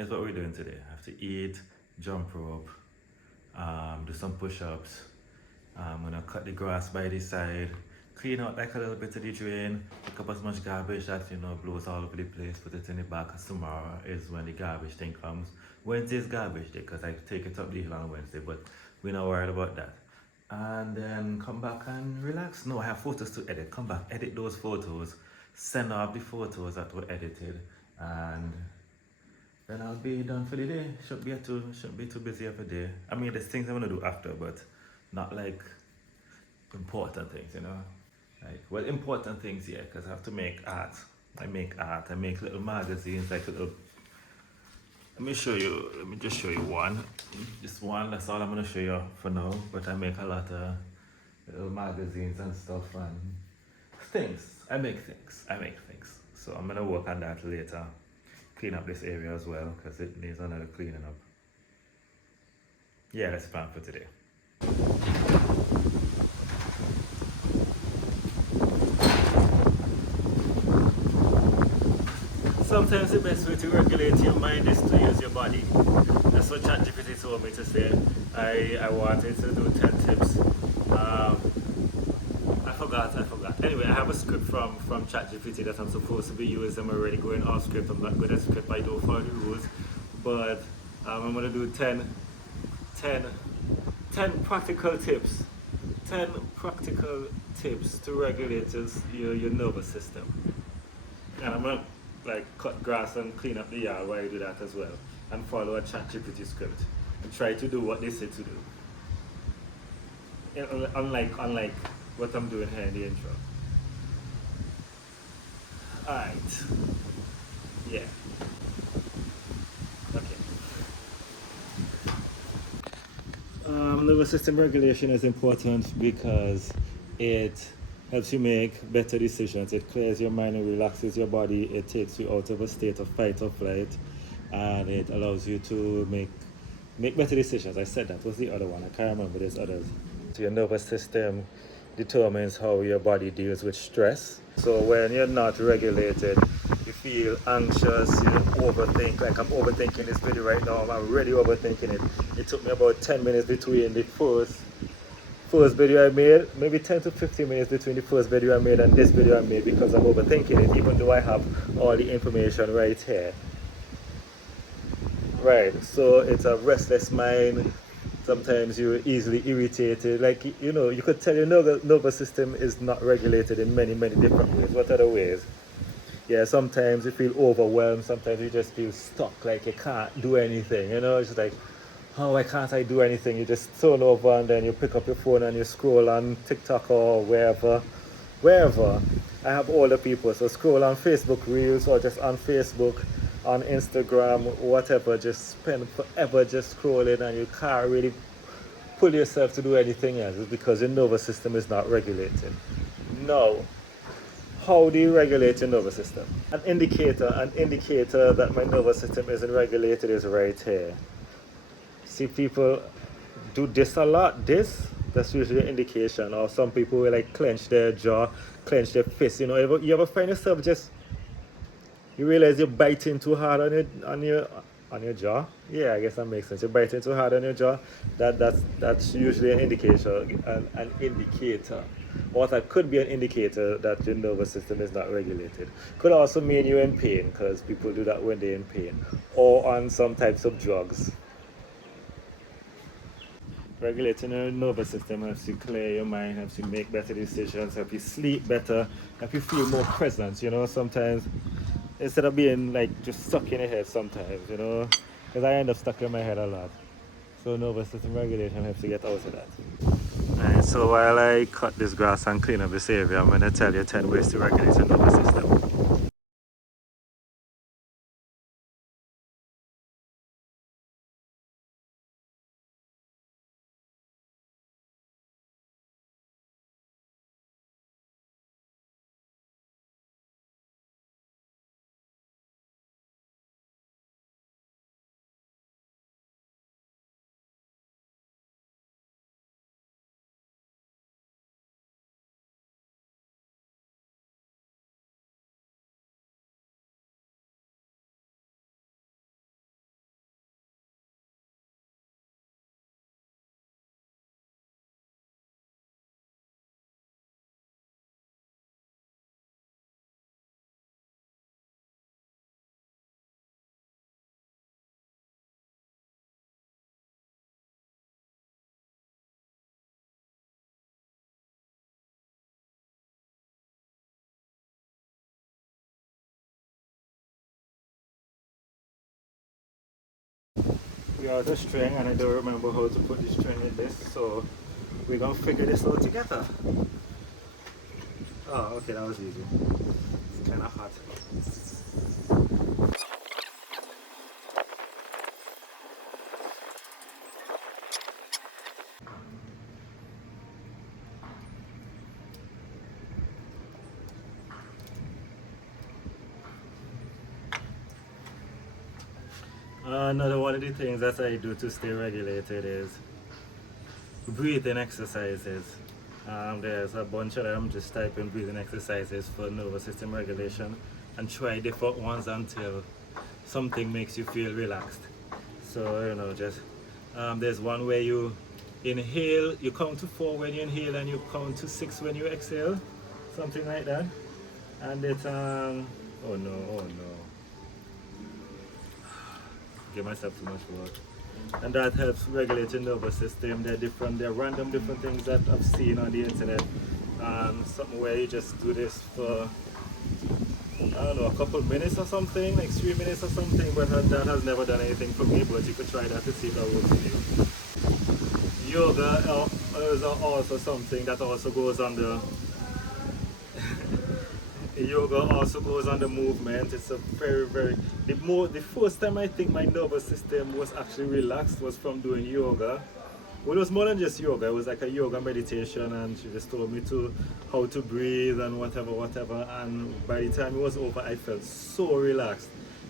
Here's what we're doing today. I have to eat, jump rope, do some push-ups. I'm gonna cut the grass by the side, clean out like a little bit of the drain, pick up as much garbage that blows all over the place, put it in the back. Tomorrow is when the garbage thing comes. Wednesday's garbage day because I take it up the hill on Wednesday, but we're not worried about that. And then come back and relax. No, I have photos to edit. Come back, edit those photos, send off the photos that were edited, and then I'll be done for the day. Shouldn't be too busy every day. I mean, there's things I'm gonna do after, but not like important things. Like, well, important things, yeah, because I have to make art. I make art. I make little magazines, like little. Let me show you. Let me just show you one. Just one. That's all I'm gonna show you for now. But I make a lot of little magazines and stuff and things. I make things. I make things. So I'm gonna work on that later. Clean up this area as well because it needs another cleaning up. Yeah, that's the plan for today. Sometimes the best way to regulate your mind is to use your body. That's what ChatGPT told me to say. I wanted to do 10 tips. I forgot. Anyway, I have a script from ChatGPT that I'm supposed to be using. I'm already going off script. I'm not good at script. I don't follow the rules. But I'm going to do 10 practical tips. 10 practical tips to regulate your nervous system. And I'm gonna like cut grass and clean up the yard while I do that as well. And follow a ChatGPT script. And try to do what they say to do. Unlike what I'm doing here in the intro. Alright. Yeah. Okay. Nervous system regulation is important because it helps you make better decisions. It clears your mind and relaxes your body. It takes you out of a state of fight or flight, and it allows you to make better decisions. I said that. What's the other one? I can't remember. There's others. So your nervous system determines how your body deals with stress. So when you're not regulated, you feel anxious, you overthink. Like I'm overthinking this video right now. I'm really overthinking it. It took me about 10 minutes between the first video I made, maybe 10 to 15 minutes between the first video I made and this video I made because I'm overthinking it, even though I have all the information right here. Right, so it's a restless mind. Sometimes you're easily irritated. Like, you could tell your nervous system is not regulated in many, many different ways. What are the ways? Yeah, sometimes you feel overwhelmed. Sometimes you just feel stuck, like you can't do anything. It's just like, oh, why can't I do anything? You just turn over and then you pick up your phone and you scroll on TikTok or wherever. I have older people, so scroll on Facebook Reels or just on Facebook, on Instagram, whatever. Just spend forever just scrolling and you can't really pull yourself to do anything else. It's because your nervous system is not regulated. No. How do you regulate your nervous system? An indicator that my nervous system isn't regulated is right here. See, people do this a lot. That's usually an indication. Or some people will like clench their jaw, clench their fist. You ever find yourself just you realize you're biting too hard on your jaw? Yeah, I guess that makes sense. You're biting too hard on your jaw. That's usually an indication, an indicator. Or that could be an indicator that your nervous system is not regulated. Could also mean you're in pain because people do that when they're in pain, or on some types of drugs. Regulating your nervous system helps you clear your mind, helps you make better decisions, help you sleep better, help you feel more present. Sometimes instead of being like just stuck in your head sometimes, because I end up stuck in my head a lot. So nervous system regulation helps you get out of that. Alright, so while I cut this grass and clean up this area, I'm going to tell you 10 ways to regulate your nervous system. We are the string and I don't remember how to put the string in this, so we're gonna figure this out together. Oh, okay, that was easy. It's kind of hot. Another one of the things that I do to stay regulated is breathing exercises. There's a bunch of them. Just type in breathing exercises for nervous system regulation and try different ones until something makes you feel relaxed. So, you know, just there's one where you inhale, you count to 4 when you inhale and you count to 6 when you exhale, something like that. And it's oh no, give myself too much work. And that helps regulate your nervous system. They're random different things that I've seen on the internet. Something where you just do this for, I don't know, a couple minutes or something, like 3 minutes or something, but that has never done anything for me, but you could try that to see if that works for you. Yoga is also something that also goes under yoga also goes under movement. It's a very the first time I think my nervous system was actually relaxed was from doing yoga. Well, it was more than just yoga. It was like a yoga meditation, and she just told me to how to breathe and whatever. And by the time it was over, I felt so relaxed.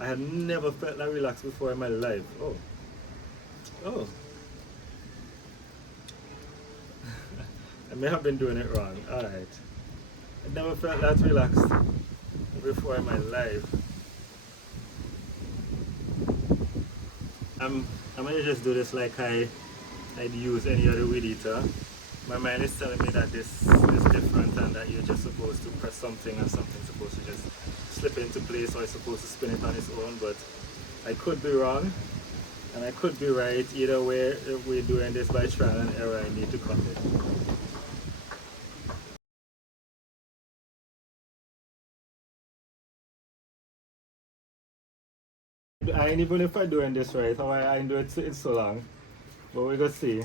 I had never felt that relaxed before in my life. Oh, I may have been doing it wrong. All right. I never felt that relaxed before in my life. I'm gonna just do this like I'd use any other weed eater. My mind is telling me that this is different and that you're just supposed to press something and something's supposed to just slip into place, or it's supposed to spin it on its own, but I could be wrong and I could be right. Either way, if we're doing this by trial and error, I need to cut it. I ain't even if I'm doing this right, how I ain't do it in so long. But we're gonna see.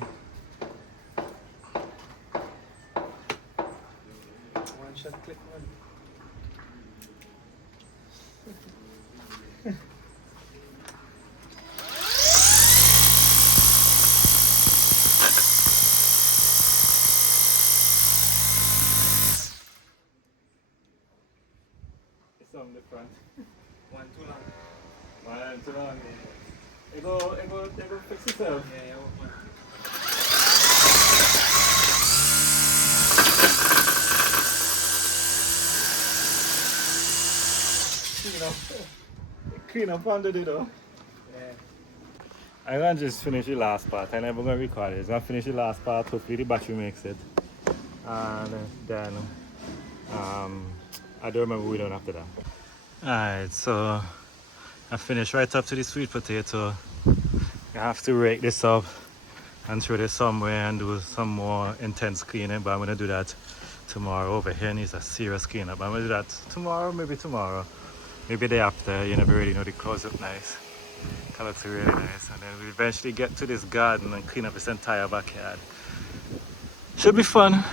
One shot click one. It's on the front. One too long. One too long. It go fix itself. Yeah, one. Clean up under the door. Yeah. I'm gonna just finish the last part. I'm never gonna record it. I'm gonna finish the last part. Hopefully the battery makes it. And then I don't remember what we done after that. Alright, so I finished right up to the sweet potato. I have to rake this up and throw this somewhere and do some more intense cleaning, but I'm gonna do that tomorrow. Over here needs a serious cleanup. I'm gonna do that tomorrow, maybe the day after. You never really know. The clothes look nice. That looks really nice. And then we'll eventually get to this garden and clean up this entire backyard. Should be fun.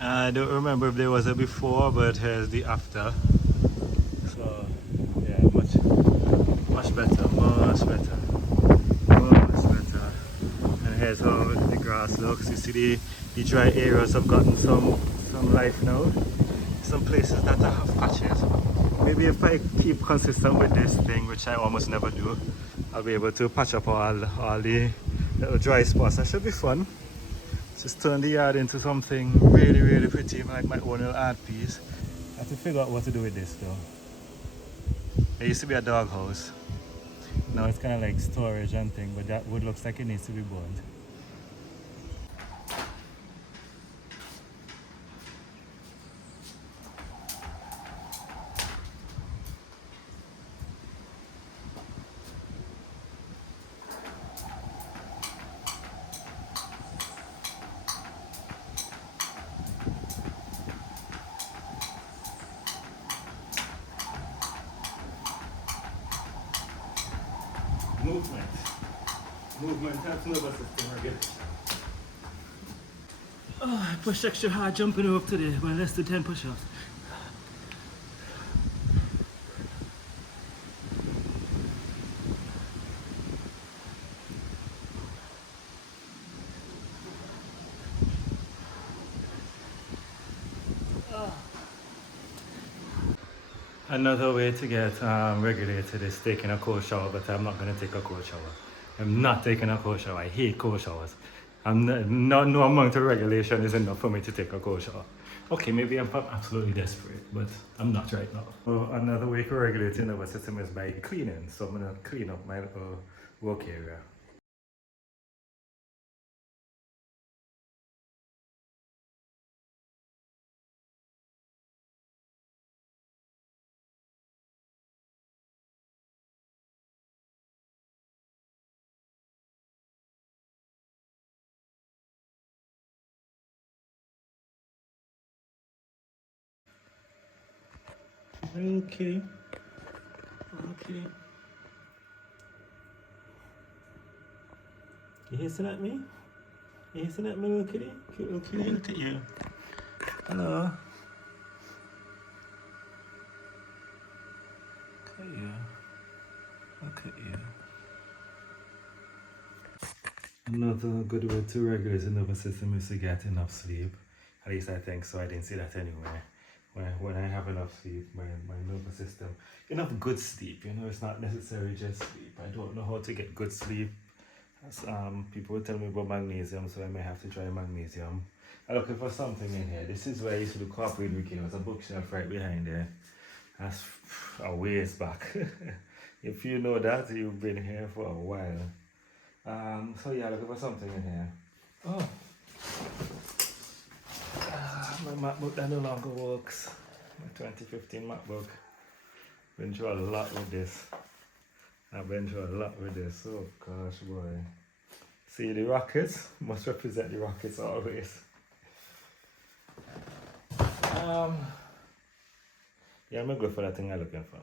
I don't remember if there was a before, but here's the after. So yeah, much better, much better. And here's how the grass looks. You see the dry areas have gotten some life now. Some places that have patches. Maybe if I keep consistent with this thing, which I almost never do, I'll be able to patch up all the little dry spots. That should be fun. Just turn the yard into something really pretty, like my own little art piece. I have to figure out what to do with this though. There used to be a dog house. Now it's kind of like storage and thing, but that wood looks like it needs to be burned. Movement. Movement helps nervous system regulate. Oh, I pushed extra hard jumping rope today, but less than 10 push-ups. Another way to get regulated is taking a cold shower, but I'm not going to take a cold shower. I'm not taking a cold shower. I hate cold showers. No amount of regulation is enough for me to take a cold shower. Okay, maybe I'm absolutely desperate, but I'm not right now. So another way to regulate your nervous system is by cleaning. So I'm going to clean up my little work area. Okay. Okay. You hissing at me? You hissing at me, little kitty? Cute little kitty, look at you. Hello. Look at you. Look at you. Another good way to regulate the nervous system is to get enough sleep. At least I think so. I didn't see that anywhere. When I have enough sleep, my nervous system, enough good sleep, it's not necessarily just sleep. I don't know how to get good sleep. People will tell me about magnesium, so I may have to try magnesium. I'm looking for something in here. This is where I used to do corporate weekend. There's a bookshelf right behind there. That's a ways back. If you know that, you've been here for a while. So yeah, looking for something in here. Oh, my MacBook that no longer works. My 2015 MacBook. Been through a lot with this. I've been through a lot with this. Oh gosh, boy. See, the Rockets must represent the Rockets always. Yeah, I'm gonna go for that thing I'm looking for.